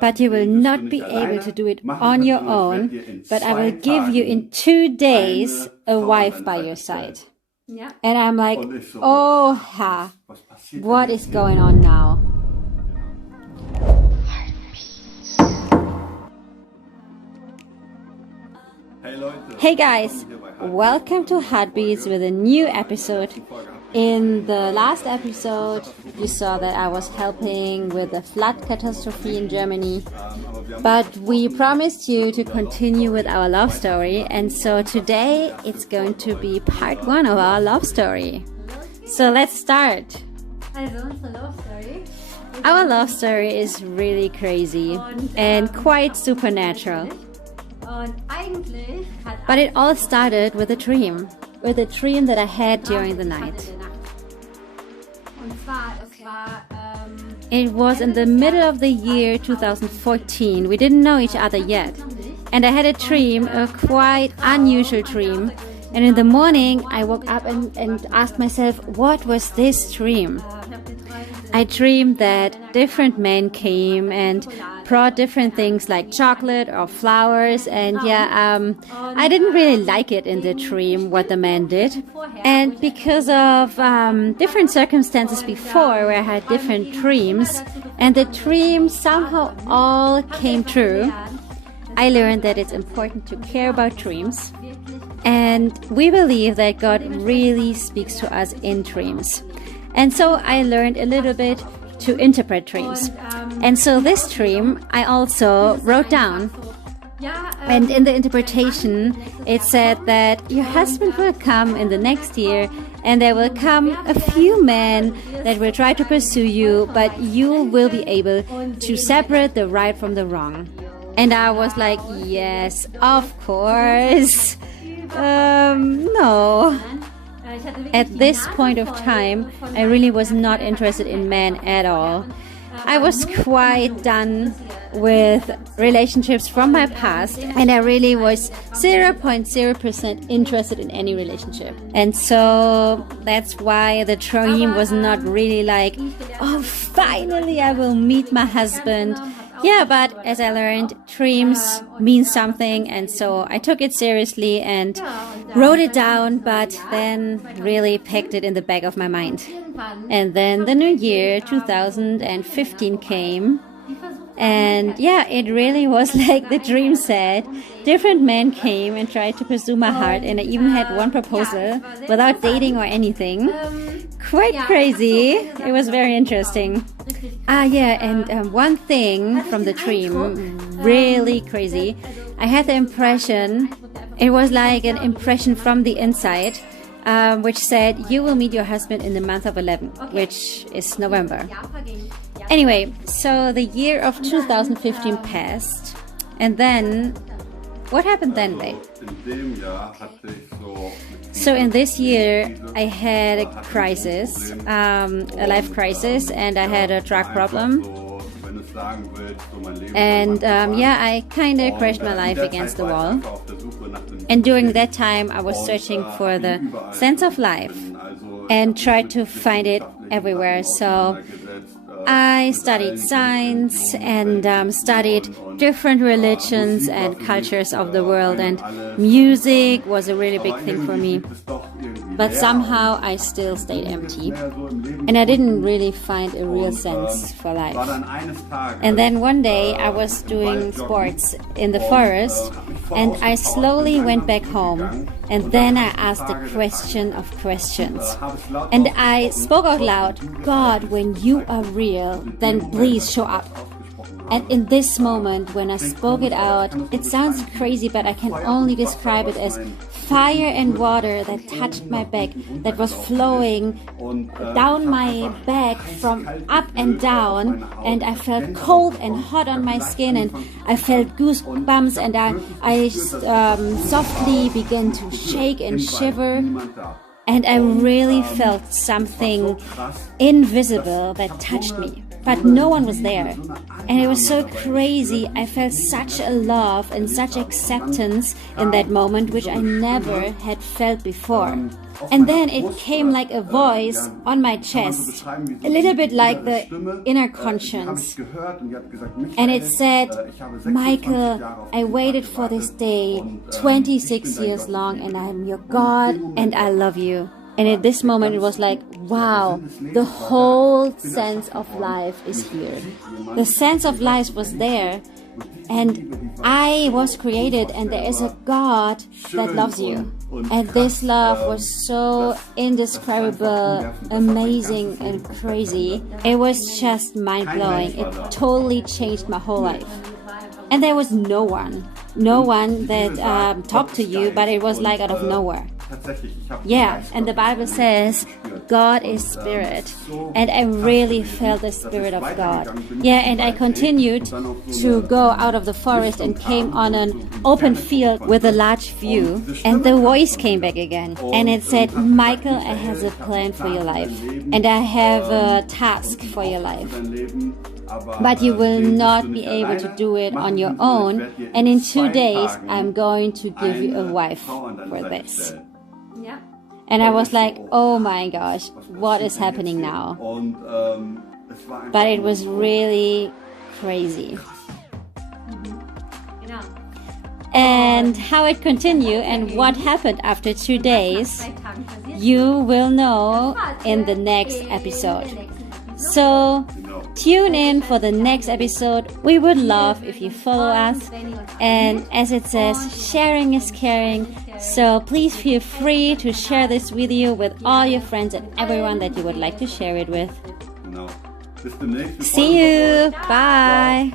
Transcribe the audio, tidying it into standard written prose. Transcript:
but you will not be able to do it on your own, but I will give you in 2 days a wife by your side. And I'm like, oh, what is going on now? Hey guys, welcome to Heartbeats with a new episode. In the last episode, you saw that I was helping with the flood catastrophe in Germany, but we promised you to continue with our love story, and so today it's going to be part 1 of our love story. So let's start. Our love story is really crazy and quite supernatural. But it all started with a dream that I had during the night. It was in the middle of the year 2014. We didn't know each other yet. And I had a dream, a quite unusual dream. And in the morning, I woke up and asked myself, what was this dream? I dreamed that different men came and brought different things like chocolate or flowers, and I didn't really like it in the dream what the man did. And because of different circumstances before where I had different dreams, and the dreams somehow all came true, I learned that it's important to care about dreams. And we believe that God really speaks to us in dreams. And so I learned a little bit to interpret dreams. And so this dream I also wrote down. And in the interpretation, it said that your husband will come in the next year, and there will come a few men that will try to pursue you, but you will be able to separate the right from the wrong. And I was like, yes, of course. No. At this point of time, I really was not interested in men at all. I was quite done with relationships from my past, and I really was 0.0% interested in any relationship. And so that's why the dream was not really like, oh, finally I will meet my husband. Yeah, but as I learned, dreams mean something, and so I took it seriously and wrote it down, but then really packed it in the back of my mind. And then the new year, 2015, came, and it really was like the dream said. Different men came and tried to pursue my heart, and I even had one proposal without dating or anything. Quite crazy. It was very interesting. And one thing from the dream, really crazy. I had the impression, it was like an impression from the inside, which said, you will meet your husband in the month of 11, which is November. Anyway, so the year of 2015 passed, and then, what happened then, babe? So in this year, I had a crisis, a life crisis, and I had a drug problem. And I kind of crashed my life against the wall. And during that time, I was searching for the sense of life and tried to find it everywhere. So I studied science and studied different religions and cultures of the world, and music was a really big thing for me. But somehow I still stayed empty, and I didn't really find a real sense for life. And then one day I was doing sports in the forest, and I slowly went back home, and then I asked the question of questions. And I spoke out loud, God, when you are real, then please show up. And in this moment, when I spoke it out, it sounds crazy, but I can only describe it as fire and water that touched my back, that was flowing down my back from up and down, and I felt cold and hot on my skin, and I felt goosebumps, and I softly began to shake and shiver, and I really felt something invisible that touched me. but no one was there. And it was so crazy. I felt such a love and such acceptance in that moment, which I never had felt before. And then it came like a voice on my chest, a little bit like the inner conscience. And it said, Michael, I waited for this day 26 years long, and I'm your God and I love you. And at this moment it was like, wow, the whole sense of life is here. The sense of life was there, and I was created, and there is a God that loves you. And this love was so indescribable, amazing and crazy. It was just mind-blowing. It totally changed my whole life. And there was no one that talked to you, but it was like out of nowhere. Yeah, and the Bible says God is spirit, and I really felt the spirit of God. Yeah, and I continued to go out of the forest and came on an open field with a large view, and the voice came back again, and it said, Michael, I have a plan for your life, and I have a task for your life. But you will not be able to do it on your own, and in 2 days I'm going to give you a wife for this. Yeah. And I was like, oh my gosh, what is happening now? But it was really crazy. And how it continued and what happened after 2 days, you will know in the next episode. So tune in for the next episode. We would love if you follow us. And as it says, sharing is caring. So please feel free to share this video with all your friends and everyone that you would like to share it with. See you. Bye.